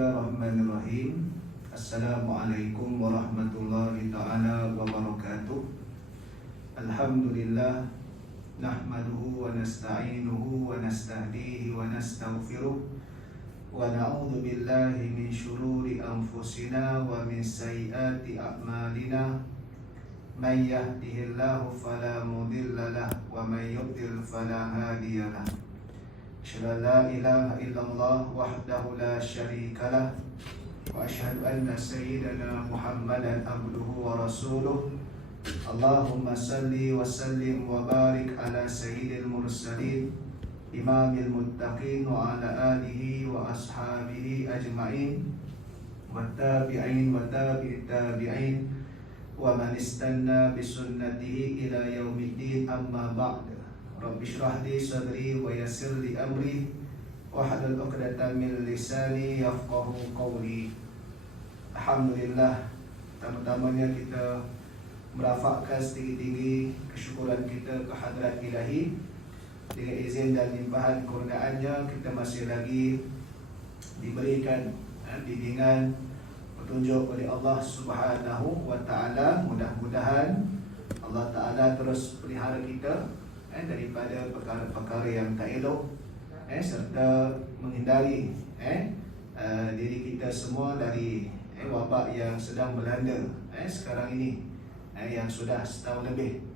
Bismillahirrahmanirrahim. Assalamualaikum warahmatullahi ta'ala wabarakatuh. Alhamdulillah, nahmaduhu wa nasta'inuhu wa nastahdihi wa nastaghfiruh wa na'udzu billahi min syururi anfusina wa min sayyiati a'malina. May yahdihillahu fala mudilla lahu wa may yudlil fala hadiya lahu. Asyhadu an la ilaha illallah wahdahu la syarika lah wa asyhadu anna sayyidana Muhammadan abduhu wa rasuluh. Allahumma salli wa sallim wa barik ala sayyidil mursalin imamil muttaqin wa ala alihi wa ashabihi ajma'in wa tabi'in wa tabi'it tabi'in wa man istanna bisunnatihi ila yaumiddin, amma ba'd. Rabbi shrah li sadri wa yassir li amri wahlul 'uqdatam min lisani yafqahu qawli. Alhamdulillah, pertama-tamanya kita merafakkan setinggi-tinggi kesyukuran kita ke hadrat Ilahi. Dengan izin dan limpahan kurniaannya, kita masih lagi diberikan bimbingan petunjuk oleh Allah Subhanahu wa taala. Mudah-mudahan Allah taala terus pelihara kita daripada perkara-perkara yang tak elok, serta menghindari diri kita semua dari wabak yang sedang melanda sekarang ini, yang sudah setahun lebih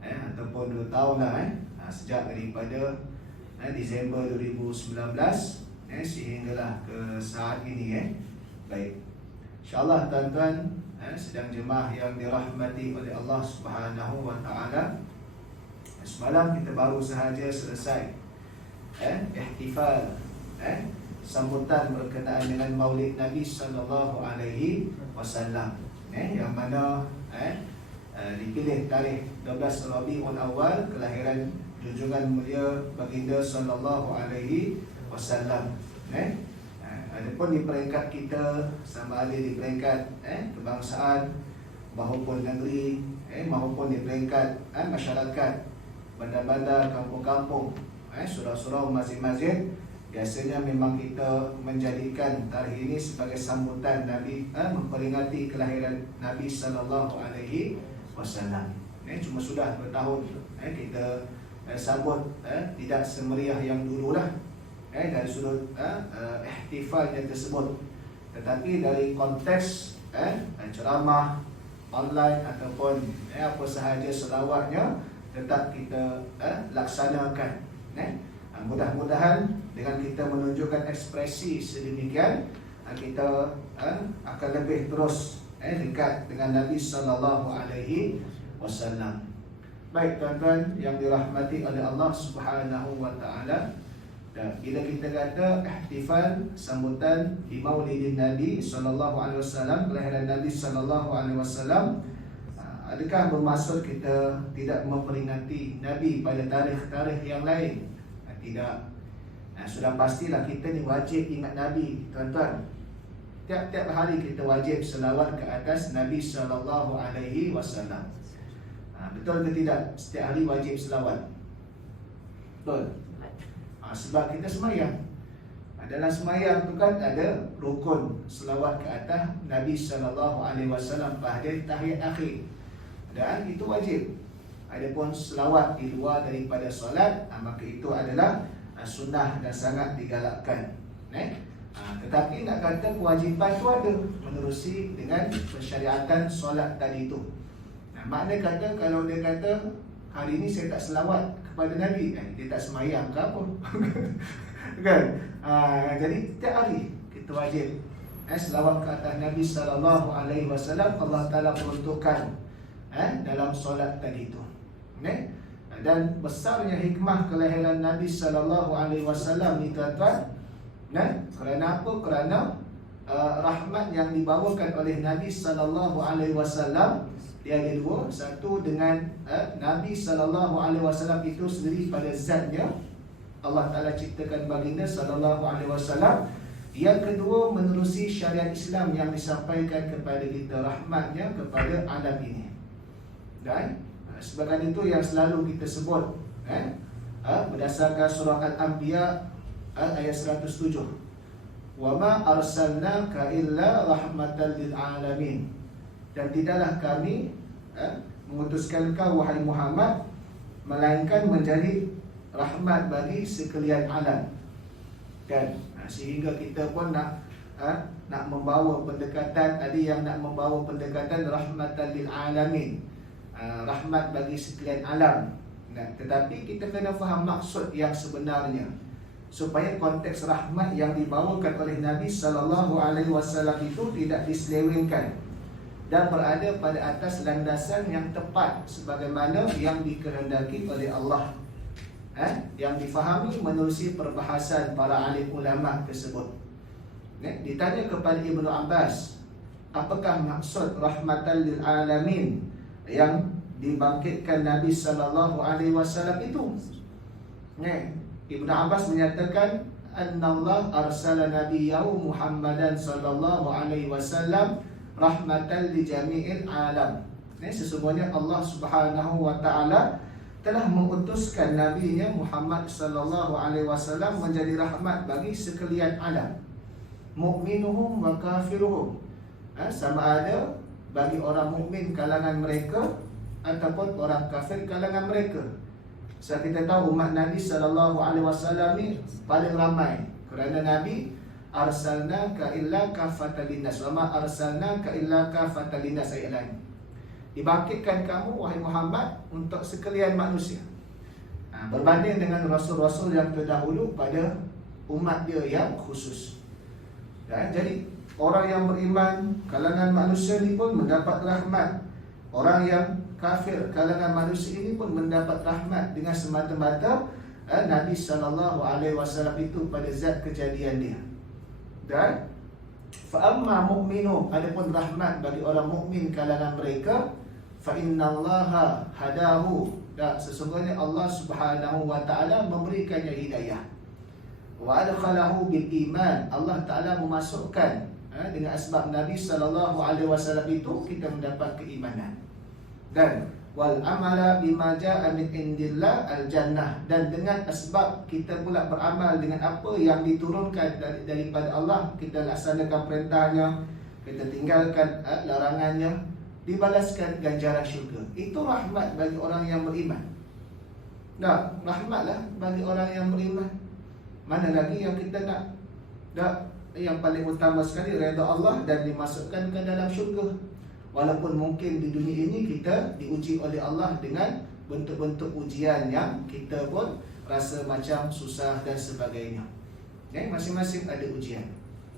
ataupun 2 tahun lah, sejak daripada Disember 2019 sehinggalah ke saat ini. Baik, InsyaAllah tuan-tuan sedang jemaah yang dirahmati oleh Allah Subhanahu wa ta'ala, semalam kita baru sahaja selesai ihtifal sambutan berkenaan dengan Maulid Nabi sallallahu alaihi wasallam, yang mana dipilih tarikh 12 Rabiul Awal, kelahiran junjungan mulia baginda sallallahu alaihi wasallam. Adapun di peringkat kita, sama ada di peringkat kebangsaan maupun negeri, maupun di peringkat masyarakat, bandar-bandar, kampung-kampung, surau-surau, masjid-masjid, biasanya memang kita menjadikan tarikh ini sebagai sambutan Nabi, memperingati kelahiran Nabi sallallahu alaihi wasallam. Cuma sudah 2 tahun kita sambut, tidak semeriah yang dululah dari sudut ihtifalnya tersebut, tetapi dari konteks ceramah online ataupun apa sahaja selawatnya tetap kita laksanakan. Mudah-mudahan dengan kita menunjukkan ekspresi sedemikian, kita akan lebih terus dekat dengan Nabi sallallahu alaihi wasallam. Baik tuan-tuan yang dirahmati oleh Allah Subhanahu wa taala, bila kita kata ihtifal, sambutan di Maulidin Nabi sallallahu alaihi wasallam, kelahiran Nabi sallallahu alaihi wasallam, adakah bermaksud kita tidak memperingati Nabi pada tarikh-tarikh yang lain? Tidak. Sudah pastilah kita ni wajib ingat Nabi, tuan-tuan. Tiap-tiap hari kita wajib selawat ke atas Nabi sallallahu alaihi wasallam. Betul ke tidak? Setiap hari wajib selawat. Betul. Sebab kita semayang. Dalam semayang tu kan ada rukun selawat ke atas Nabi sallallahu alaihi wasallam pada tahiyat akhir. Dan itu wajib. Adapun selawat di luar daripada solat, maka itu adalah sunnah dan sangat digalakkan. Tetapi nak kata kewajipan itu ada menerusi dengan pensyariatan solat tadi itu. Makna kata kalau dia kata hari ini saya tak selawat kepada Nabi, dia tak semayang ke apa? Kan? Jadi tiap hari kita wajib selawat ke atas Nabi sallallahu alaihi wasallam. Allah Taala peruntukkan dalam solat tadi itu. Dan besarnya hikmah kelahiran Nabi sallallahu alaihi wasallam ni tuan-tuan, kerana apa? Kerana rahmat yang dibawakan oleh Nabi sallallahu alaihi wasallam dia ada 2. Satu, dengan Nabi sallallahu alaihi wasallam itu sendiri pada zatnya, Allah Taala ciptakan baginda sallallahu alaihi wasallam. Yang kedua, menerusi syariat Islam yang disampaikan kepada kita, rahmatnya kepada alam ini. Dan sebagai itu yang selalu kita sebut berdasarkan surah Al-Anbiya ayat 107. wa ma arsalnaka illa rahmatan lil alamin. Dan tidaklah kami mengutuskan kau wahai Muhammad melainkan menjadi rahmat bagi sekalian alam. Kan sehingga kita pun nak membawa pendekatan, ada yang nak membawa pendekatan rahmatan lil alamin, rahmat bagi sekalian alam. Tetapi kita kena faham maksud yang sebenarnya, supaya konteks rahmat yang dibawakan oleh Nabi SAW itu tidak diselewengkan dan berada pada atas landasan yang tepat sebagaimana yang dikehendaki oleh Allah, yang difahami menerusi perbahasan para alim ulama tersebut. Ditanya kepada Ibnu Abbas, apakah maksud rahmatan lil alamin yang dibangkitkan Nabi SAW itu? Ibnu Abbas menyatakan, annallah arsala nabiyahu Muhammadan sallallahu alaihi wasallam rahmatan li jami'il alam. Sesungguhnya Allah Subhanahu wa taala telah mengutuskan nabinya Muhammad sallallahu alaihi wasallam menjadi rahmat bagi sekalian alam. Mukminuhum wa kafiruhum, sama ada bagi orang mukmin kalangan mereka ataupun orang kafir kalangan mereka. Sebab kita tahu umat Nabi SAW ni paling ramai, kerana Nabi arsalnaka illa kafatan linnas wa ma arsalnaka illa kafatan linnas, ayat lain. Dibangkitkan kamu wahai Muhammad untuk sekalian manusia, berbanding dengan rasul-rasul yang terdahulu pada umat dia yang khusus. Jadi orang yang beriman kalangan manusia ni pun mendapat rahmat. Orang yang kafir kalangan manusia ini pun mendapat rahmat dengan semata-mata Nabi SAW itu pada zat kejadian dia. Dan fa amma mu'minun, adapun rahmat bagi orang mukmin kalangan mereka, fa innallaha hadahu, dan sesungguhnya Allah Subhanahu wa taala memberikannya hidayah. Wa adkhalahu bil iman, Allah taala memasukkan dengan asbab Nabi SAW itu kita mendapat keimanan. Dan wal amala bima jaa min indillah al jannah, dan dengan asbab kita pula beramal dengan apa yang diturunkan daripada Allah, kita laksanakan perintahnya, kita tinggalkan larangannya, dibalaskan ganjaran syurga. Itu rahmat bagi orang yang beriman. Rahmatlah bagi orang yang beriman. Mana lagi yang kita nak? Yang paling utama sekali redha Allah dan dimasukkan ke dalam syurga. Walaupun mungkin di dunia ini kita diuji oleh Allah dengan bentuk-bentuk ujian yang kita pun rasa macam susah dan sebagainya. Masing-masing ada ujian.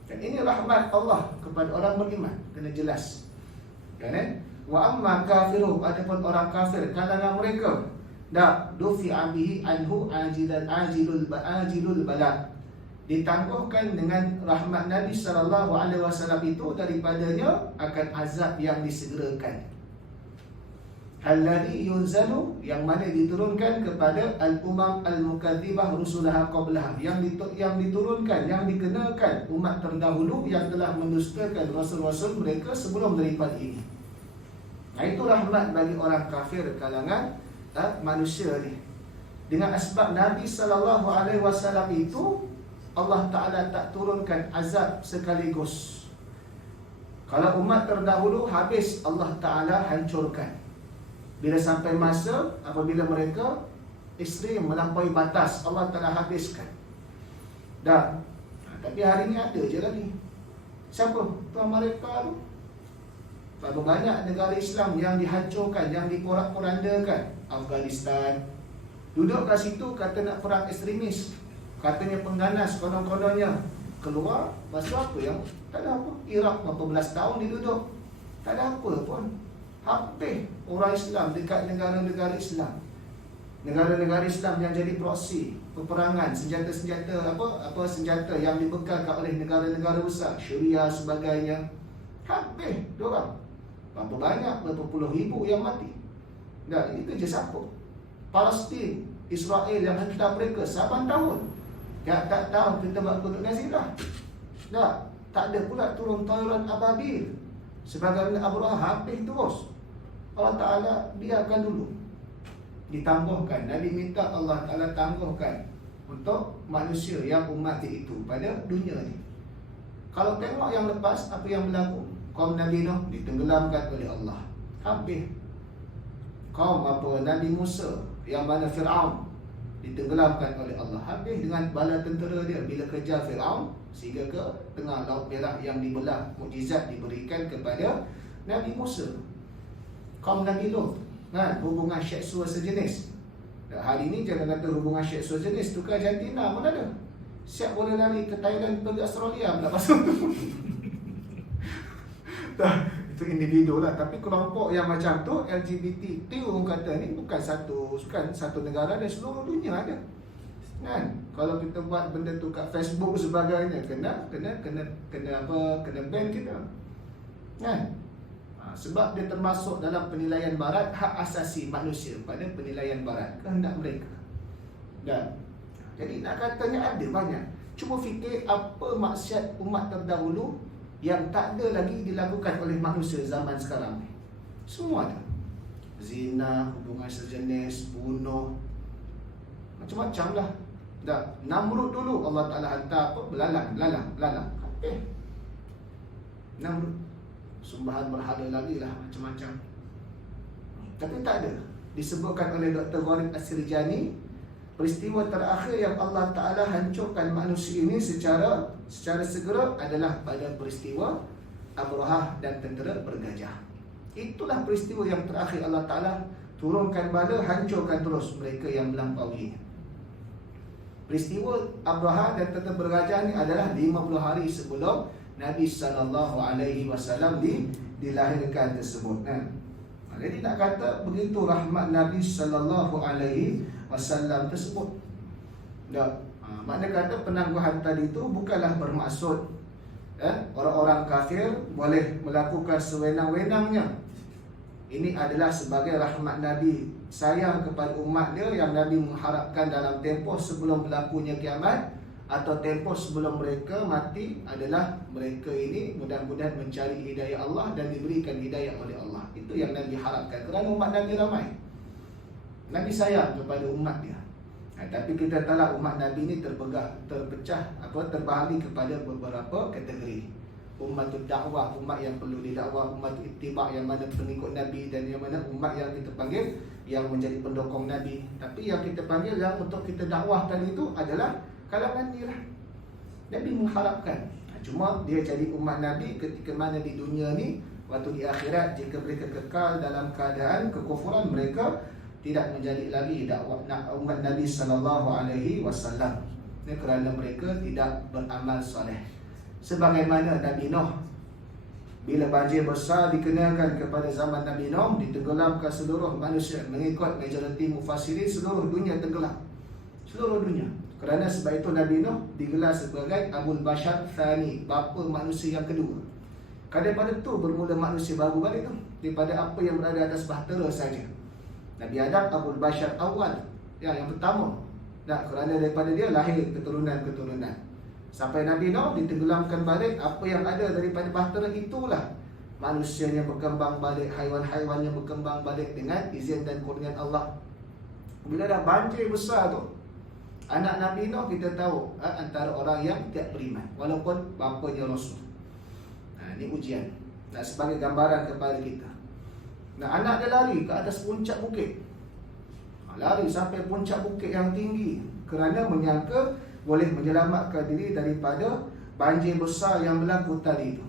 Dan ini rahmat Allah kepada orang beriman, kena jelas. Wa amma kafiruh, adapun orang kafir kalangan mereka, dufi'a bihi anhu ajilul bala, ditangguhkan dengan rahmat Nabi SAW itu daripadanya akan azab yang disegerakan. Alladhi yunzalu, yang mana diturunkan kepada al-umam al-mukadzibah rusulaha qablaha, yang diturunkan, yang dikenakan umat terdahulu yang telah mendustakan rasul-rasul mereka sebelum daripada ini. Itu rahmat bagi orang kafir kalangan manusia ni. Dengan asbab Nabi SAW itu, Allah Ta'ala tak turunkan azab sekaligus. Kalau umat terdahulu habis, Allah Ta'ala hancurkan. Bila sampai masa apabila mereka ekstrim melampaui batas, Allah Ta'ala habiskan. Tapi hari ini ada je lagi. Siapa? Tuan mereka tu. Berapa banyak negara Islam yang dihancurkan, yang diporak-porandakan. Afghanistan, duduk kat situ kata nak perang ekstremis, katanya pengganas konon-kononnya, keluar masa apa yang tak ada apa. Iraq berapa belas tahun diduduk, tak ada apa pun. Habis orang Islam dekat negara-negara Islam, negara-negara Islam yang jadi proksi peperangan, senjata-senjata senjata yang dibekalkan oleh negara-negara besar, Syria sebagainya. Habis diorang. Berapa banyak, berapa puluh ribu yang mati. Ini kerja siapa? Palestin, Israel yang hantar mereka 8 tahun. Tak tahu kita buat kutub Nazilah. Tak ada pula turun tayuran ababil sebagaimana Abraha, habis terus. Allah Ta'ala biarkan dulu, ditangguhkan. Nabi minta Allah Ta'ala tangguhkan untuk manusia yang umat itu pada dunia ni. Kalau tengok yang lepas, apa yang berlaku? Kaum Nabi Nuh ditenggelamkan oleh Allah. Habis. Kaum Nabi Musa, yang mana Fir'aun, ditenggelamkan oleh Allah. Habis dengan bala tentera dia bila kejar Fir'aun sehingga ke tengah Laut Merah yang dibelah. Mukjizat diberikan kepada Nabi Musa. Kaum Nabi Lut, kan, hubungan seksual sejenis. Dan hari ini jangan kata hubungan seksual sejenis, tukar jantina pun ada. Siap boleh lari ke Thailand, pergi Australia pula pasal tu. Itu individu lah. Tapi kelompok yang macam tu, LGBT, orang kata ni bukan satu negara, dan seluruh dunia ada. Kan? Kalau kita buat benda tu kat Facebook sebagainya, kena ban kita. Kan? Sebab dia termasuk dalam penilaian barat, hak asasi manusia pada penilaian barat, kehendak mereka. Dan jadi nak katanya ada banyak. Cuba fikir apa maksiat umat terdahulu yang tak ada lagi dilakukan oleh manusia zaman sekarang ni. Semua ada. Zina, hubungan sejenis, bunuh, macam-macam lah. Dah, Namrud dulu Allah Ta'ala hantar apa? Belalang. Namrud, sembahan berhala lagi lah, macam-macam. Tapi tak ada. Disebutkan oleh Dr. Gharib As-Sirjani, peristiwa terakhir yang Allah Ta'ala hancurkan manusia ini secara segera adalah pada peristiwa Abrahah dan tentera bergajah. Itulah peristiwa yang terakhir Allah Ta'ala turunkan bala, hancurkan terus mereka yang melampaui. Peristiwa Abrahah dan tentera bergajah ni adalah 50 hari sebelum Nabi SAW dilahirkan tersebut. Jadi nak kata begitu rahmat Nabi SAW tersebut. Makna kata penangguhan tadi itu bukanlah bermaksud orang-orang kafir boleh melakukan sewenang-wenangnya. Ini adalah sebagai rahmat Nabi sayang kepada umat dia yang Nabi mengharapkan dalam tempoh sebelum berlakunya kiamat atau tempoh sebelum mereka mati adalah mereka ini mudah-mudahan mencari hidayah Allah dan diberikan hidayah oleh Allah. Itu yang Nabi harapkan kerana umat Nabi ramai. Nabi sayang kepada umat dia. Tapi kita tahu umat Nabi ini terbahagi kepada beberapa kategori. Umatul dakwah, umat yang perlu didakwah, umat ittiba yang mana pengikut Nabi, dan yang mana umat yang kita panggil yang menjadi pendukung Nabi. Tapi yang kita panggil yang untuk kita dakwah tadi itu adalah kalangan ni lah. Nabi mengharapkan. Cuma dia jadi umat Nabi ketika mana di dunia ni, waktu di akhirat jika mereka kekal dalam keadaan kekufuran, mereka tidak menjadi lagi dakwah umat Nabi SAW. Ini kerana mereka tidak beramal soleh. Sebagaimana Nabi Nuh, bila banjir besar dikenakan kepada zaman Nabi Nuh, ditenggelamkan seluruh manusia. Mengikut majoriti mufassirin, seluruh dunia tenggelam. Seluruh dunia. Kerana sebab itu Nabi Nuh digelar sebagai Abul Bashar Thani, bapa manusia yang kedua. Daripada itu bermula manusia baru balik tu, daripada apa yang berada atas bahtera saja. Nabi Adam Abul Bashar awal, yang pertama. Dan kerana daripada dia lahir keturunan-keturunan. Sampai Nabi Nuh ditenggelamkan balik, apa yang ada daripada bahtera itulah manusianya berkembang balik, haiwan-haiwannya berkembang balik dengan izin dan kurnian Allah. Bila dah banjir besar tu, anak Nabi Nuh kita tahu antara orang yang tidak beriman walaupun bapanya Rasul. Ini ujian. Sebagai gambaran kepada kita. Anak dia lari ke atas puncak bukit. Lari sampai puncak bukit yang tinggi kerana menyangka boleh menyelamatkan diri daripada banjir besar yang berlaku tadi itu.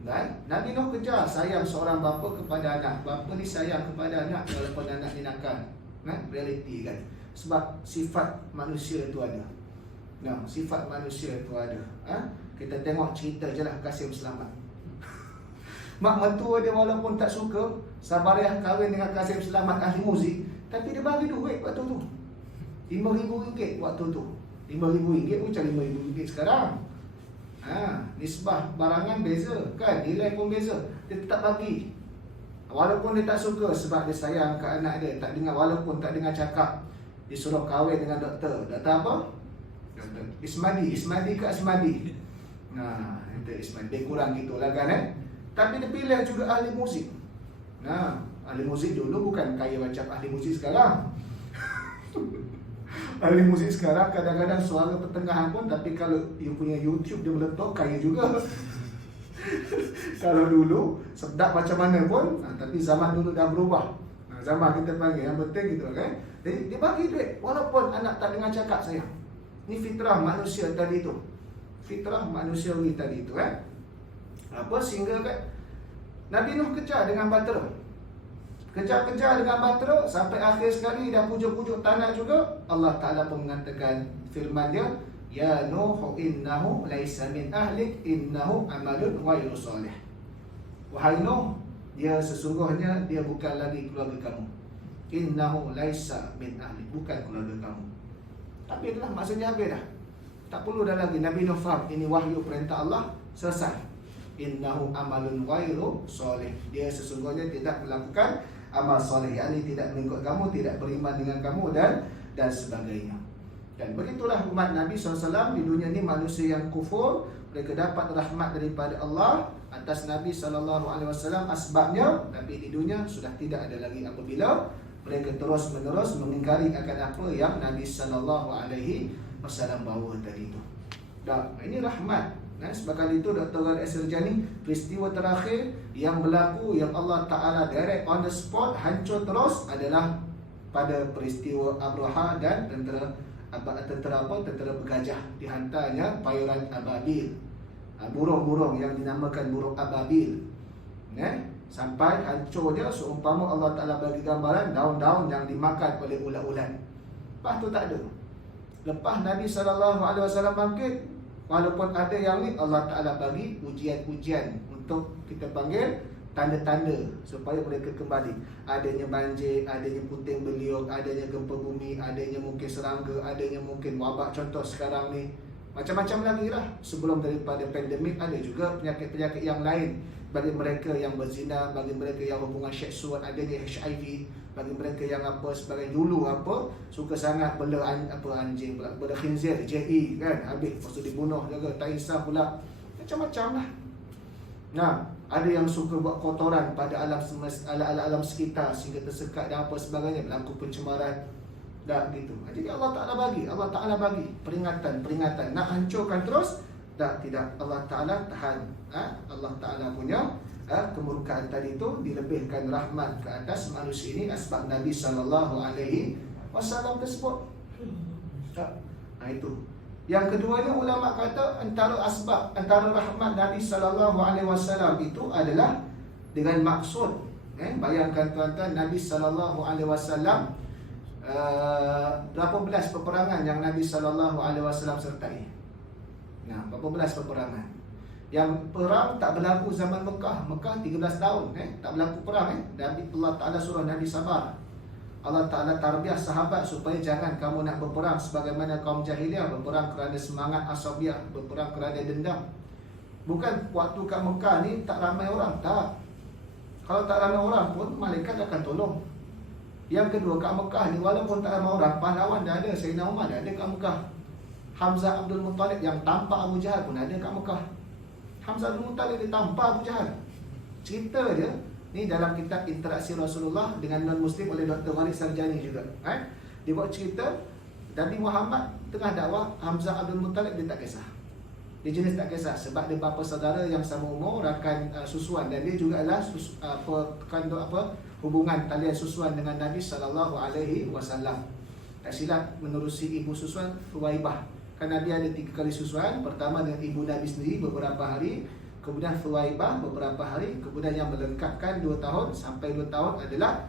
Dan Nabi Nuh kejar, sayang seorang bapa kepada anak. Bapa ni sayang kepada anak walaupun anak ni nakal. Realiti kan. Sebab sifat manusia itu ada. Sifat manusia itu ada. Kita tengok cerita je lah Kasim Selamat. Mak mertua dia walaupun tak suka, Sabariah kahwin dengan Kasim Selamat ahli muzik, tapi dia bagi duit waktu tu RM5,000 waktu tu. RM5,000 macam RM5,000 sekarang. Nisbah barangan beza kan, nilai pun beza. Dia tetap bagi walaupun dia tak suka, sebab dia sayang ke anak dia. Tak dengar, walaupun tak dengar cakap, disuruh kahwin dengan doktor. Doktor apa? Doktor Ismadi ke Asmadi. Itu Ismadi. Dia kurang gitulah kan. Tapi dia pilih juga ahli muzik. Ahli muzik dulu bukan kaya macam ahli muzik sekarang. Ahli muzik sekarang kadang-kadang suara pertengahan pun, tapi kalau you punya YouTube dia meletup, kaya juga. Kalau dulu sedap macam mana pun, tapi zaman dulu dah berubah. Zaman kita panggil yang penting gitu kan. Jadi dia bagi duit walaupun anak tak dengar cakap saya. Ini fitrah manusia tadi tu. Fitrah manusiawi tadi tu kan. Apa sehingga kan Nabi Nuh kejar dengan batera. Kejar-kejar dengan batera sampai akhir sekali dah pujuk-pujuk tanah juga. Allah Ta'ala pun mengatakan firman dia, Ya Nuh innahu laisa min ahlik innahu amalun ghairu salih. Wahai Nuh, dia sesungguhnya dia bukan lagi keluarga kamu. Innahu laisa min ahlik, bukan keluarga kamu. Tapi itulah maksudnya habis dah. Tak perlu dah lagi Nabi Nuh faham ini wahyu perintah Allah, selesai. Innahu amalun ghairu salih. Dia sesungguhnya tidak melakukan amal soleh, yakni tidak mengikut kamu, tidak beriman dengan kamu dan sebagainya. Dan begitulah umat Nabi SAW di dunia ini, manusia yang kufur, mereka dapat rahmat daripada Allah atas Nabi SAW. Asbabnya Nabi di dunia sudah tidak ada lagi apabila mereka terus menerus mengingkari akan apa yang Nabi SAW bawa tadi itu. Dan ini rahmat. Sebab itu Dr. Ghadir As-Sirjani, peristiwa terakhir yang berlaku yang Allah Ta'ala direct on the spot hancur terus adalah pada peristiwa Abraha dan tentera bergajah. Dihantarnya payuran ababil, burung-burung yang dinamakan burung ababil, sampai hancurnya seumpama Allah Ta'ala bagi gambaran daun-daun yang dimakan oleh ulat-ulat. Lepas tu tak ada. Lepas Nabi SAW bangkit, walaupun ada yang ni, Allah Ta'ala bagi ujian-ujian untuk kita panggil tanda-tanda supaya mereka kembali. Adanya banjir, adanya puting beliung, adanya gempa bumi, adanya mungkin serangga, adanya mungkin wabak contoh sekarang ni. Macam-macam lagi lah. Sebelum daripada pandemik ada juga penyakit-penyakit yang lain. Bagi mereka yang berzina, bagi mereka yang hubungan seksual, adanya HIV. Bagi mereka yang apa sebagai dulu apa suka sangat bela anjing pula, bela khinzir, JE kan, habis lepas tu dibunuh juga, tak insaf pula. Macam-macam lah. Nah, ada yang suka buat kotoran pada alam sekitar sehingga tersekat dan apa sebagainya, berlaku pencemaran. Dah gitu. Jadi Allah Ta'ala bagi peringatan. Nak hancurkan terus? Tidak. Allah Ta'ala tahan. Allah Ta'ala punya kemurkaan tadi itu dilebihkan rahmat ke atas manusia ini asbab Nabi SAW tersebut. Itu. Yang keduanya ulama kata antara rahmat Nabi SAW itu adalah dengan maksud. Bayangkan tuan-tuan, Nabi SAW berapa belas peperangan yang Nabi SAW sertai. Berapa belas peperangan. Yang perang tak berlaku zaman Mekah 13 tahun tak berlaku perang dan Allah Ta'ala suruh Nabi sabar. Allah Ta'ala tarbiah sahabat supaya jangan kamu nak berperang sebagaimana kaum jahiliah, berperang kerana semangat asabiah, berperang kerana dendam. Bukan waktu kat Mekah ni tak ramai orang, tak. Kalau tak ramai orang pun malaikat akan tolong. Yang kedua, kat Mekah ni walaupun tak ramai orang, pahlawan dah ada. Sayyidina Umar dah ada kat Mekah. Hamzah Abdul Muttalib yang tampak Abu Jahal pun ada kat Mekah. Hamzah Abdul Muttalib dia tanpa Abu Jahal. Cerita dia ni dalam kitab Interaksi Rasulullah dengan non-Muslim oleh Dr. Ghadir As-Sirjani juga. Dia buat cerita Nabi Muhammad tengah dakwah, Hamzah Abdul Muttalib dia tak kisah. Dia jenis tak kisah sebab dia bapa saudara yang sama umur, rakan susuan, dan dia juga adalah hubungan talian susuan dengan Nabi SAW. Tak silap menerusi ibu susuan Thuwaibah. Kan Nabi ada 3 kali susuan. Pertama dengan ibu Nabi sendiri beberapa hari, kemudian Thuwaibah beberapa hari, kemudian yang melengkapkan 2 tahun sampai 2 tahun adalah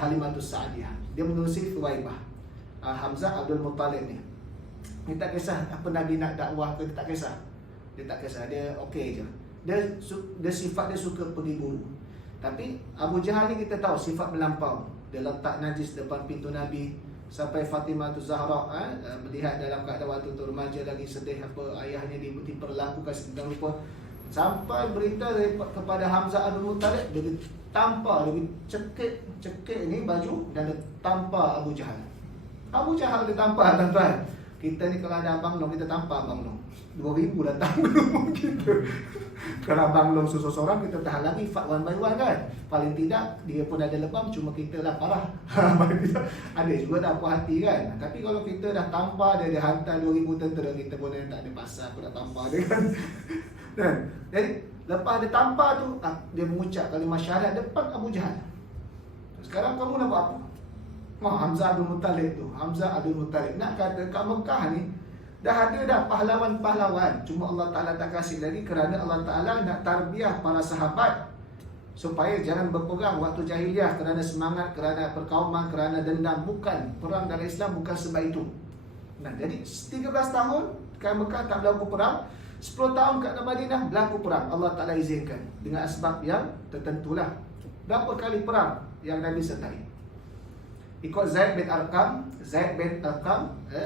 Halimatus Sa'diyah. Dia menerusi Thuwaibah. Hamzah Abdul Muttalib ni. Dia tak kisah apa Nabi nak dakwah ke, dia tak kisah. Dia tak kisah, dia okey je. Dia sifat dia suka pergi buru. Tapi Abu Jahal ni kita tahu sifat melampau. Dia letak najis depan pintu Nabi. Sampai Fatimah Zahra melihat dalam keadaan waktu tu remaja lagi sedih apa ayahnya diperlakukan sedemikian rupa. Sampai berita kepada Hamzah Abdul Muttalib, dia tampar, dia cekik ni baju dan dia tampar Abu Jahal. Abu Jahal dia tampar tuan-tuan. Kita ni kalau ada Abang Long, kita tampar Abang Long. 2,000 datang rumah kita. Kalau Abang Long seseorang, kita tahan lagi fight one by one kan. Paling tidak dia pun ada lebam, cuma kita lah parah. Ada juga dah puas hati kan. Tapi kalau kita dah tampar dia hantar 2,000 tentera, kita pun tak ada pasal aku nak tampar dia kan. Dan jadi lepas dia tampar tu, dia mengucap kalimah syahadat depan Abu Jahal. Sekarang kamu nak buat apa? Hamzah Abdul Muttalib tu, Hamzah Abdul Muttalib nak kata kat Mekah ni dah ada dah pahlawan-pahlawan, cuma Allah Ta'ala tak kasih lagi kerana Allah Ta'ala nak tarbiyah para sahabat supaya jangan berperang waktu jahiliah kerana semangat, kerana perkauman, kerana dendam. Bukan, perang dalam Islam bukan sebab itu. Nah, jadi 13 tahun kat Mekah tak berlaku perang, 10 tahun kat Madinah berlaku perang. Allah Ta'ala izinkan dengan sebab yang tertentulah. Berapa kali perang yang Nabi sertai? Ikut Zaid bin Arqam,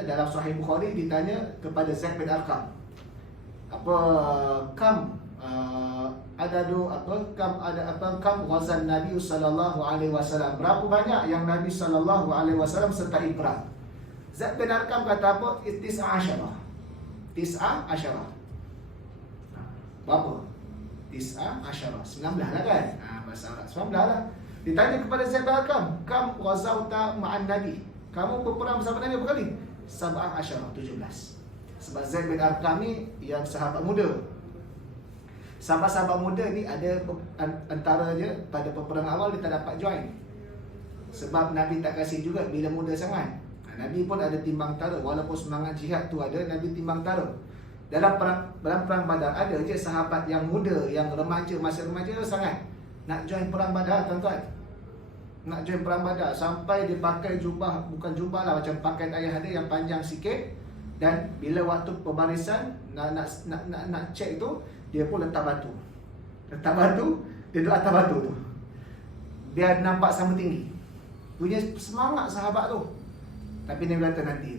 dalam Sahih Bukhari ditanya kepada Zaid bin Arqam, kam ghazan Nabi sallallahu alaihi wasallam, berapa banyak yang Nabi sallallahu alaihi wasallam sertai perang? Zaid bin Arqam kata apa? 19. Berapa? 19 lah kan? Bahasa Arab 19 lah. Ditanya kepada Zaid bin Arqam, kam ghazauta ma'an Nabi, kamu berperang bersama Nabi berapa kali? 17. Sebab Zaid bin Arqam ni yang sahabat muda. Sahabat-sahabat muda ni ada antaranya pada peperangan awal dia tak dapat join. Sebab Nabi tak kasih juga bila muda sangat. Nabi pun ada timbang tara, walaupun semangat jihad tu ada, Nabi timbang tara. Dalam perang Badar ada je sahabat yang muda, yang remaja, masih remaja sangat nak join perang Badar, tuan-tuan. Nak join perang Badar sampai dia pakai jubah, bukan jubah lah, macam pakaian ayah dia yang panjang sikit. Dan bila waktu pembarisan nak cek tu, dia pun letak batu. Dia duduk atas batu tu biar nampak sama tinggi. Punya semangat sahabat tu. Tapi dia kata nanti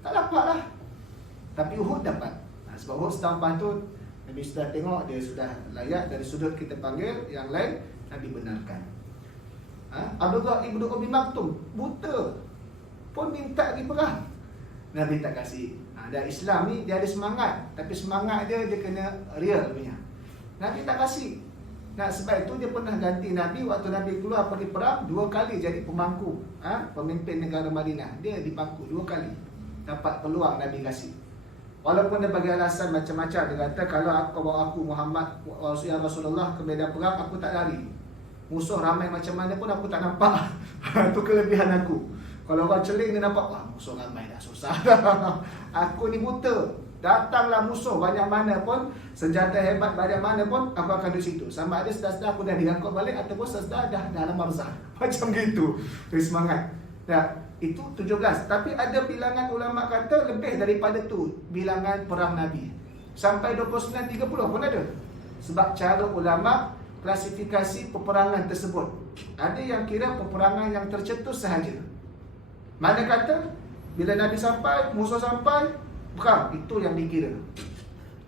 tak dapat lah. Tapi Uhud dapat. Sebab Uhud setahun lepas tu Nabi sudah tengok dia sudah layak, dari sudut kita panggil, yang lain Nabi benarkan. Abdullah ibnu Umi Maktum buta pun minta pergi perang, Nabi tak kasih. Dan Islam ni dia ada semangat, tapi semangat dia kena real punya. Nabi tak kasih. Nah, sebab itu dia pernah ganti Nabi waktu Nabi keluar pergi perang 2 kali jadi pemangku, pemimpin negara Madinah. Dia dipangku 2 kali. Dapat peluang Nabi kasih. Walaupun dia bagi alasan macam-macam. Dia kata kalau aku Muhammad ya Rasulullah ke medan perang, aku tak lari. Musuh ramai macam mana pun aku tak nampak. Itu kelebihan aku. Kalau orang celing dia nampak, musuh ramai dah susah. Aku ni buta. Datanglah musuh banyak mana pun, senjata hebat banyak mana pun, aku akan di situ. Sama ada sedar-sedar aku dah diangkut balik ataupun sedar dah dalam barzah. Macam gitu. Jadi semangat. Ya, itu 17. Tapi ada bilangan ulama kata lebih daripada tu bilangan perang Nabi. Sampai 29, 30 pun ada. Sebab cara ulama klasifikasi peperangan tersebut. Ada yang kira peperangan yang tercetus sahaja. Mana kata bila Nabi sampai, musuh sampai, perang, itu yang dikira.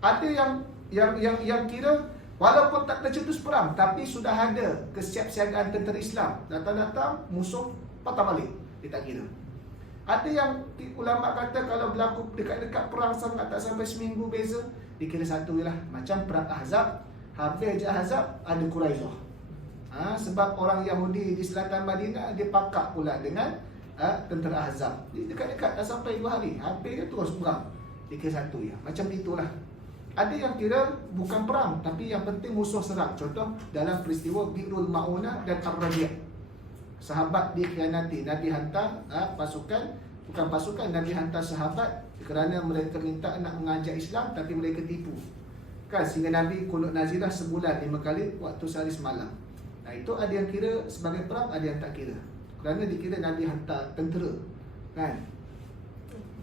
Ada yang kira walaupun tak tercetus perang, tapi sudah ada kesiapsiagaan tentera Islam. Datang-datang musuh patah balik, dia tak kira. Ada yang ulama kata kalau berlaku dekat-dekat perang sangat tak sampai seminggu beza, dikira satu je lah. Macam perang Ahzab, habis je Ahzab ada Quraizah. Sebab orang Yahudi di selatan Madinah dia pakak pula dengan tentera Ahzab. Dia dekat-dekat tak sampai 2 hari, habis dia terus perang. Dikira satu je. Macam itulah. Ada yang kira bukan perang, tapi yang penting musuh serang. Contoh dalam peristiwa Bi'rul Ma'unah dan Ar-Rabi'ah. Sahabat dikhianati, Nabi hantar pasukan, bukan pasukan, Nabi hantar sahabat kerana mereka minta nak mengajak Islam tapi mereka tipu. Kan sehingga Nabi kunut nazilah sebulan 5 kali waktu sehari semalam. Nah, itu ada yang kira sebagai perang, ada yang tak kira. Kerana dikira Nabi hantar tentera. Kan?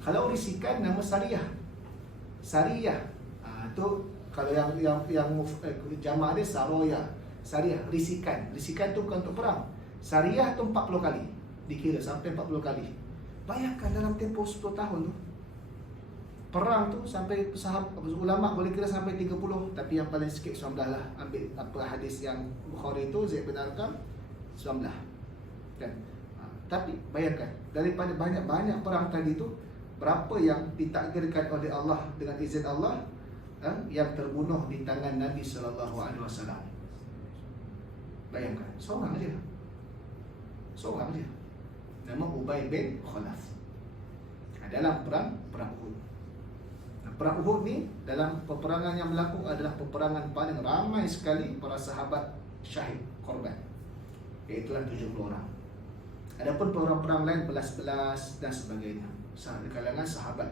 Kalau risikan nama Sariyah. Sariyah. Tu kalau yang jamaah dia Saroya. Sariyah, risikan. Risikan tu bukan untuk perang. Sariyah tu 40 kali. Dikira sampai 40 kali. Bayangkan dalam tempoh 10 tahun tu. Perang tu sampai ulama boleh kira sampai 30, tapi yang paling sikit 19 lah. Ambil apa hadis yang Bukhari tu, Zaid bin Arqam 19. Kan? Tapi bayangkan daripada banyak-banyak perang tadi tu, berapa yang ditakdirkan oleh Allah dengan izin Allah yang terbunuh di tangan Nabi sallallahu alaihi wasallam. Bayangkan, seorang aja. Seorang aja. Nama Ubay bin Khalaf. Dalam perang Uhud. Perang Uhud ni dalam peperangan yang berlaku adalah peperangan paling ramai sekali para sahabat syahid korban, iaitu 70 orang. Adapun perang-perang lain belas-belas dan sebagainya di kalangan sahabat.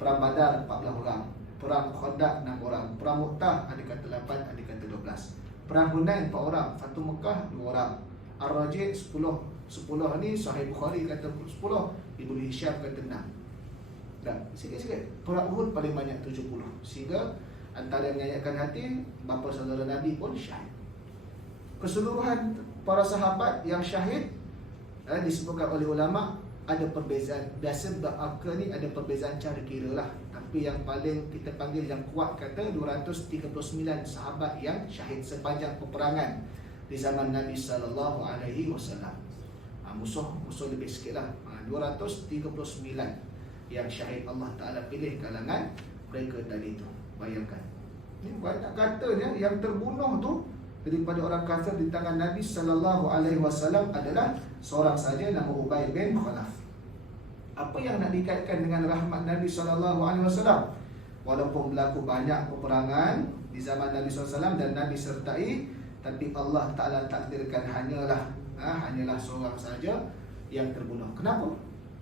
Perang Badar 14 orang, perang Khandaq 6 orang, perang Mu'tah ada kata 8, ada kata 12. Perang Hunain 4 orang, Fatu Mekah 2 orang. Ar-Raji' 10 ni Sahih Bukhari kata 10, Ibnu Hisham kata 6. Dan sikit-sikit. Perang Uhud paling banyak 70. Sehingga antara yang menyayatkan hati, bapa saudara Nabi pun syahid. Keseluruhan para sahabat yang syahid disebutkan oleh ulama ada perbezaan. Biasa berakal ni ada perbezaan cara kira lah. Tapi yang paling kita panggil yang kuat kata 239 sahabat yang syahid sepanjang peperangan di zaman Nabi sallallahu alaihi wasallam. Musuh lebih sikit lah, 239 yang syahid Allah Ta'ala pilih kalangan mereka tadi tu. Bayangkan, ni banyak katanya yang terbunuh tu daripada orang kafir di tangan Nabi sallallahu alaihi wasallam adalah seorang saja, nama Ubay bin Khalaf. Apa yang nak dikaitkan dengan rahmat Nabi sallallahu alaihi wasallam? Walaupun berlaku banyak peperangan di zaman Nabi sallallahu alaihi wasallam dan Nabi sertai, tapi Allah Ta'ala takdirkan hanyalah seorang saja yang terbunuh. Kenapa?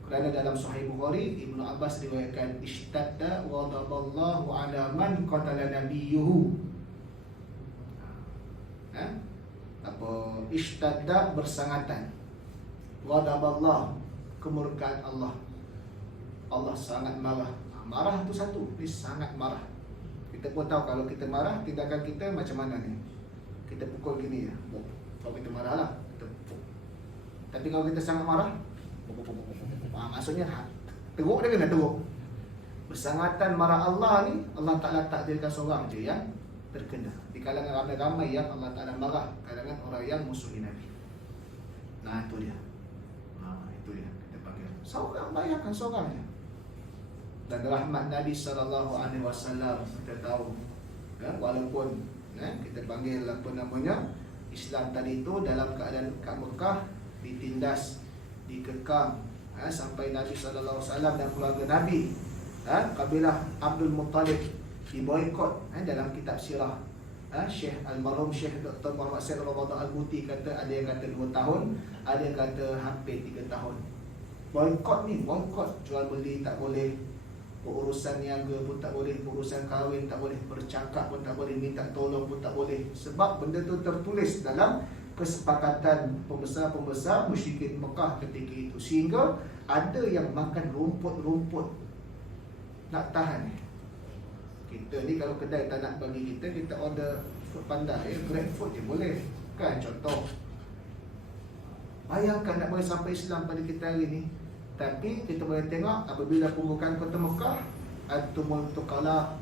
Kerana dalam Sahih Bukhari, Ibnu Abbas riwayatkan, ishtadda ghadaballahu ala man qatala nabiyyuhu. Ishtadda bersangatan, ghadaballah kemurkaan Allah. Allah sangat marah. Marah tu satu, dia sangat marah. Kita pun tahu kalau kita marah, tindakan kita macam mana ni? Kita pukul gini ya. Kalau kita marah lah, kita pukul. Tapi kalau kita sangat marah, maksudnya teruk dia kena teruk. Bersangatan marah Allah ni, Allah Ta'ala takdirkan seorang je yang terkena. Di kalangan ramai-ramai yang Allah Ta'ala marah, kalangan orang yang musuhi Nabi. Nah itu dia. Itu dia kita panggil seorang, bayangkan seorang je. Dan rahmat Nabi SAW kita tahu, walaupun kita panggil apa namanya, Islam tadi itu dalam keadaan kat Mekah ditindas, dikekang sampai Nabi SAW dan keluarga Nabi, kabilah Abdul Muttalib diboikot. Dalam kitab sirah, Syekh Al-Marhum Syekh Dr. Muhammad Said Al-Buti kata ada yang kata 2 tahun, ada yang kata hampir 3 tahun. Boikot ni, boikot, jual beli tak boleh, urusan niaga pun tak boleh, urusan kahwin tak boleh, bercakap pun tak boleh, minta tolong pun tak boleh. Sebab benda tu tertulis dalam kesepakatan pembesar-pembesar musyrikin Mekah ketika itu. Sehingga ada yang makan rumput-rumput nak tahan. Kita ni kalau kedai tak nak bagi kita, kita order food panda, grab food je boleh. Kan contoh. Bayangkan nak boleh sampai Islam pada kita hari ni. Tapi kita boleh tengok apabila pembukaan kota Mekah, antumul tuqala,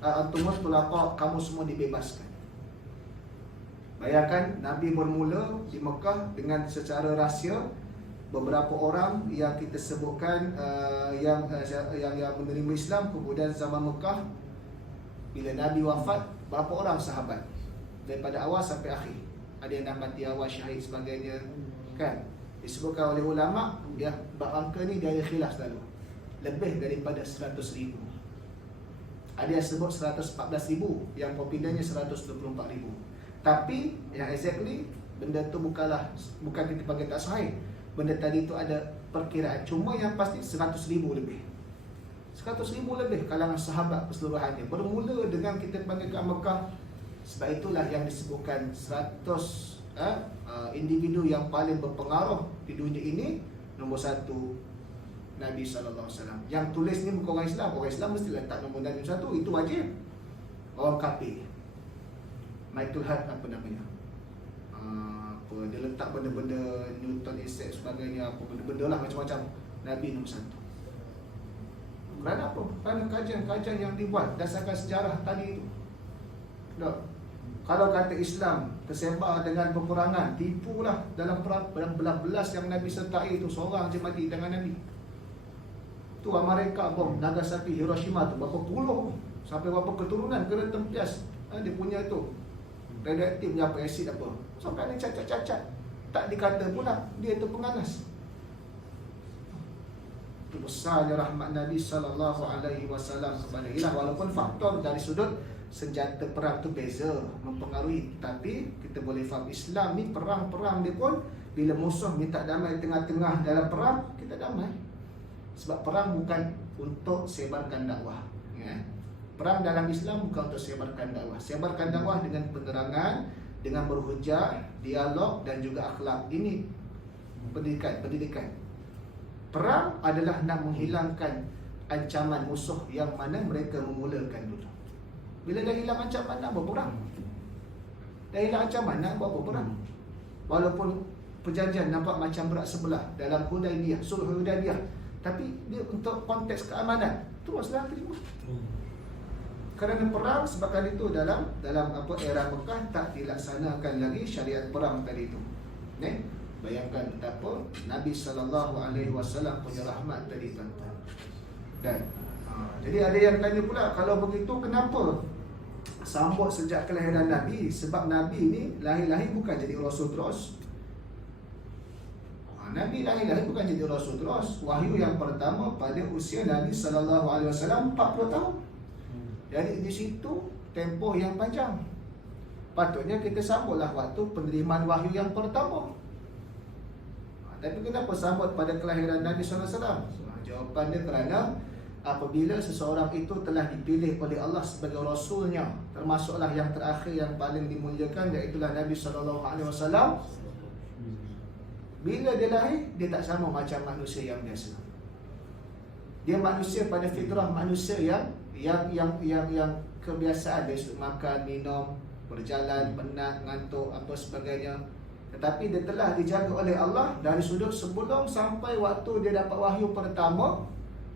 antumul tulaqa, kamu semua dibebaskan. Bayangkan Nabi bermula di Mekah dengan secara rahsia. Beberapa orang yang kita sebutkan yang menerima Islam, kemudian zaman Mekah bila Nabi wafat, berapa orang sahabat daripada awal sampai akhir. Ada yang dah mati awal, syahid sebagainya, kan? Disebutkan oleh ulama, dia bab angka ni dia ada khilaf selalu. Lebih daripada 100,000. Ada yang sebut 114,000, yang popularnya 124,000. Tapi yang exactly benda tu bukan kita panggil tak sahih. Benda tadi tu ada perkiraan. Cuma yang pasti 100,000 lebih. 100,000 lebih kalangan sahabat keseluruhannya. Bermula dengan kita panggil kat Mekah. Sebab itulah yang disebutkan 100 individu yang paling berpengaruh di dunia ini. Nombor 1 Nabi SAW. Yang tulis ni bukan orang Islam. Orang Islam mesti letak nombor Nabi 1. Itu wajib. Orang kafir, Michael Hart apa namanya, dia letak benda-benda Newton effect sebagainya, apa benda-benda lah macam-macam. Nabi nombor 1. Kerana apa? Kerana kajian-kajian yang dibuat dasarkan sejarah tadi itu. Kalau kata Islam tersebar dengan peperangan, tipulah. Dalam belas yang Nabi sertai itu, seorang je mati tangan Nabi. Tu Amerika bom Nagasaki, Hiroshima tu berapa puluh sampai berapa keturunan kena tempias. Dia punya tu radioaktif punya apa, asid apa. Sampai ni cacat-cacat. Tak dikata pula dia tu penganas. Itu besarnya rahmat Nabi SAW kepada Iran. Walaupun faktor dari sudut senjata perang tu beza, mempengaruhi. Tapi kita boleh faham Islam ni perang-perang dia pun, bila musuh minta damai tengah-tengah dalam perang, kita damai. Sebab perang bukan untuk sebarkan dakwah, ya. Perang dalam Islam bukan untuk sebarkan dakwah. Sebarkan dakwah dengan penerangan, dengan berhujah, dialog dan juga akhlak. Ini pendidikan. Perang adalah nak menghilangkan ancaman musuh yang mana mereka memulakan dulu. Bila dah hilang ancaman, nak buat perang. Dah hilang ancaman, nak buat perang. Walaupun perjanjian nampak macam berat sebelah dalam Hudaybiyah, Sulh Hudaybiyah, tapi dia untuk konteks keamanan, teruslah terima. Kerana perang sebabkan itu dalam apa era Mekah tak dilaksanakan lagi syariat perang tadi itu. Bayangkan betapa Nabi SAW punya rahmat tadi tuan-tuan. Dan jadi ada yang tanya pula, kalau begitu kenapa sambut sejak kelahiran Nabi? Sebab Nabi ni lahir-lahir bukan jadi Rasul terus. Nabi lahir-lahir bukan jadi Rasul terus. Wahyu yang pertama pada usia Nabi SAW 40 tahun. Jadi di situ tempoh yang panjang. Patutnya kita sambutlah waktu penerimaan wahyu yang pertama. Tapi kenapa sambut pada kelahiran Nabi SAW? Jawapan dia kerana apabila seseorang itu telah dipilih oleh Allah sebagai Rasulnya, termasuklah yang terakhir yang paling dimuliakan, iaitulah Nabi SAW. Bila dia lahir, dia tak sama macam manusia yang biasa. Dia manusia pada fitrah manusia yang kebiasaan dia makan, minum, berjalan, penat, ngantuk, apa sebagainya. Tetapi dia telah dijaga oleh Allah dari sudut sebelum sampai waktu dia dapat wahyu pertama.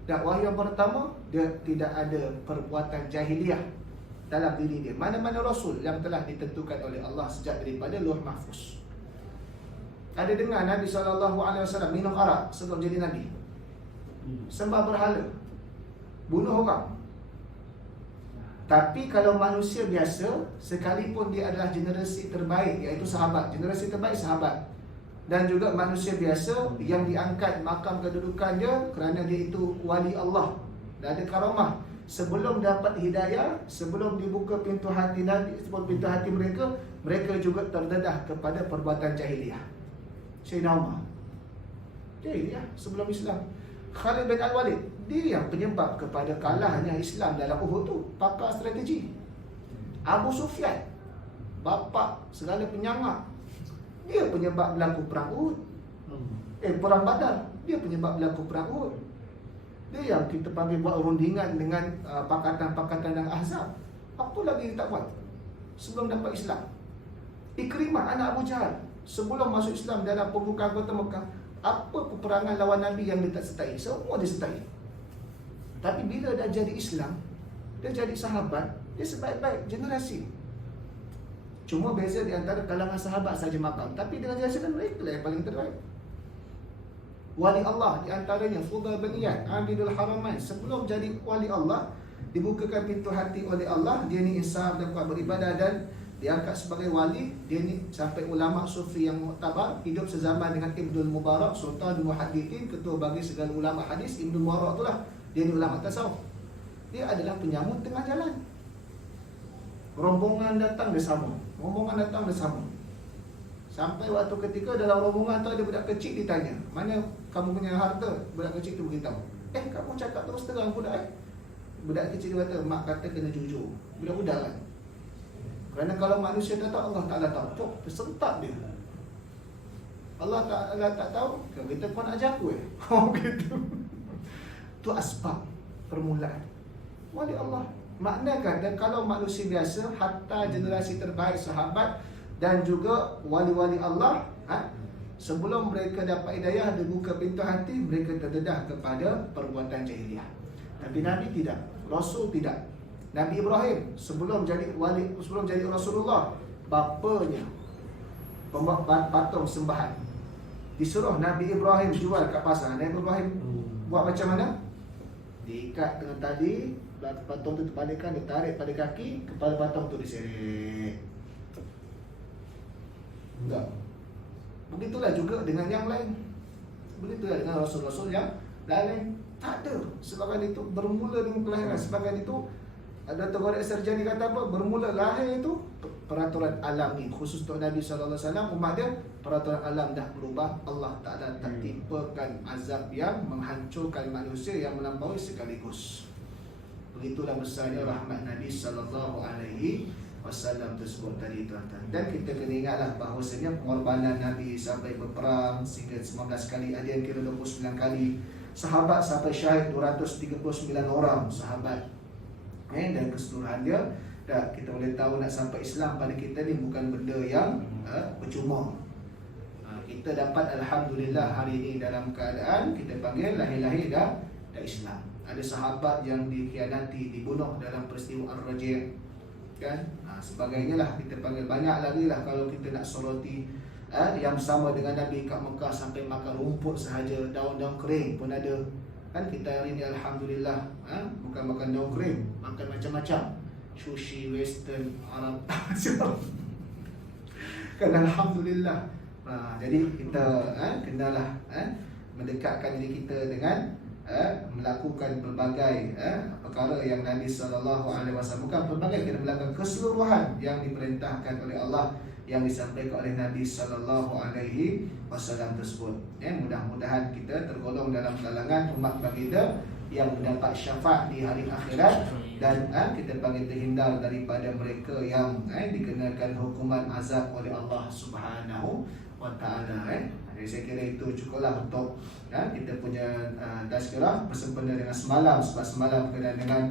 Dan wahyu yang pertama, dia tidak ada perbuatan jahiliah dalam diri dia. Mana-mana Rasul yang telah ditentukan oleh Allah sejak daripada Lauh Mahfuz. Ada dengar Nabi SAW minum arak sebelum jadi Nabi, sembah berhala, bunuh orang. Tapi kalau manusia biasa, sekalipun dia adalah generasi terbaik, iaitu sahabat, generasi terbaik sahabat, dan juga manusia biasa yang diangkat makam kedudukan dia kerana dia itu wali Allah dan ada karamah, sebelum dapat hidayah, sebelum dibuka pintu hati Nabi, sebelum pintu hati mereka, mereka juga terdedah kepada perbuatan jahiliah. Sayyidina Umar jahiliah sebelum Islam. Khalid bin Al-Walid, dia yang penyebab kepada kalahnya Islam dalam Uhud tu, pakar strategi. Abu Sufyan, bapa segala penyangak, dia penyebab berlaku perang Uhud. Perang Badar, dia penyebab berlaku perang Uhud. Dia yang kita panggil buat rundingan dengan pakatan-pakatan yang Ahzab. Apa lagi dia tak buat sebelum dapat Islam? Ikrimah anak Abu Jahal, sebelum masuk Islam dalam pembukaan kota Mekah, apa peperangan lawan Nabi yang dia tak sertai? Semua dia sertai. Tapi bila dah jadi Islam, dia jadi sahabat, dia sebaik-baik generasi. Cuma beza di antara kalangan sahabat saja makam, tapi dengan generasi dan mereka lah yang paling terbaik. Wali Allah di antaranya Fudail bin Iyad, Abidul Haramain, sebelum jadi wali Allah, dibukakan pintu hati oleh Allah, dia ni insaf dan kuat beribadah dan diangkat sebagai wali. Dia ni sampai ulama sufi yang muktabar, hidup sezaman dengan Ibnul Mubarak, Sultanul Muhaddithin, ketua bagi segala ulama hadis. Ibnul Mubarak itulah, dia ni ulama tasawuf. Dia adalah penyambut tengah jalan. Rombongan datang dia sama, rombongan datang dia sama. Sampai waktu ketika dalam rombongan tu ada budak kecil, ditanya, mana kamu punya harta? Budak kecil tu beritahu, kamu cakap terus terang budak. Budak kecil dia kata, mak kata kena jujur. Budak-budak kan. Kerana kalau manusia tak tahu, Allah Ta'ala tahu. Tersentak dia. Allah Ta'ala tak tahu, kita pun ajar aku gitu. Itu asbab permulaan wali Allah. Maknakan, dan kalau manusia biasa, hatta generasi terbaik sahabat dan juga wali-wali Allah, sebelum mereka dapat hidayah, dibuka pintu hati, mereka terdedah kepada perbuatan jahiliah. Tapi Nabi tidak, Rasul tidak. Nabi Ibrahim sebelum jadi wali, sebelum jadi Rasulullah, bapanya patung sembahan. Disuruh Nabi Ibrahim jual kat pasar. Nabi Ibrahim buat macam mana? diikat dengan tali, patung tu terbalikkan, ditarik pada kaki, kepala patung tu diseret. Enggak. Begitulah juga dengan yang lain. Begitulah dengan rasul-rasul yang lain. Tak ada. Sebagian itu bermula dengan kelahiran. Sebagian itu ada Dr. Sarjani kata apa? Bermula lahir itu peraturan alami. Khusus untuk Nabi SAW, umat dia, peraturan alam dah berubah. Allah Ta'ala tak timpakan azab yang menghancurkan manusia yang melampaui sekaligus. Begitulah besarnya rahmat Nabi SAW tersebut tadi, tuan-tuan. Dan kita kena ingatlah bahawasanya pengorbanan Nabi sampai berperang sehingga 19 kali, ada yang kira 29 kali. Sahabat sampai syahid 239 orang sahabat. Dan keseluruhan dia, kita boleh tahu nak sampai Islam pada kita ni bukan benda yang percuma. Kita dapat alhamdulillah hari ini dalam keadaan kita panggil lahir-lahir dah Islam. Ada sahabat yang dikhianati, dibunuh dalam peristiwa Ar-Raji', kan? Sebagainya lah, kita panggil banyak lagi lah kalau kita nak soroti. Yang sama dengan Nabi kat Mekah sampai makan rumput sahaja, daun-daun kering pun ada. Kan kita hari ni alhamdulillah, bukan makan daun kering, makan macam-macam, sushi, western, Arab, kan alhamdulillah. Jadi kita kenalah mendekatkan diri kita dengan melakukan pelbagai perkara yang Nabi SAW, bukan pelbagai, kita melakukan keseluruhan yang diperintahkan oleh Allah, yang disampaikan oleh Nabi SAW tersebut. Mudah-mudahan kita tergolong dalam kalangan umat baginda yang mendapat syafaat di hari akhirat, dan kita panggil terhindar daripada mereka yang dikenakan hukuman azab oleh Allah Subhanahu wa Ta'ala. Jadi saya kira itu cukuplah untuk kita punya tazkirah bersempena dengan semalam. Sebab semalam berkenaan dengan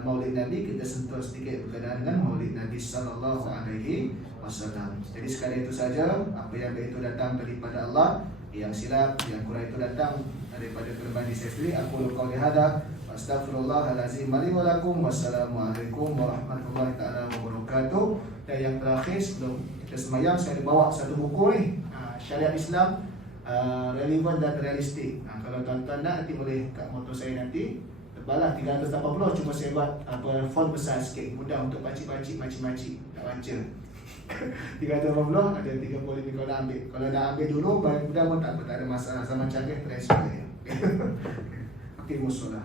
Maulid Nabi, kita sentuh sedikit berkenaan dengan Maulid Nabi sallallahu alaihi wasallam. Jadi sekali itu saja, apa yang itu datang daripada Allah, yang silap, yang kurang itu datang daripada kelemahan saya sendiri. Aku qauli hadza astaghfirullahalazim li wa lakum. Wassalamualaikum warahmatullahi taala wabarakatuh. Dan yang terakhir sebelum kita sembahyang, saya bawa satu buku ni, Syariat Islam Relevan dan Realistik. Kalau tuan-tuan nak, nanti boleh kat motor saya nanti. Tebalah 380, cuma saya buat font besar sikit, mudah untuk pakcik-pakcik, makcik-makcik nak baca. 380 ada 30 kalau nak ambil. Kalau nak ambil dulu, mudah pun tak ada masalah. Sama canggih transfer. Okey, musulah.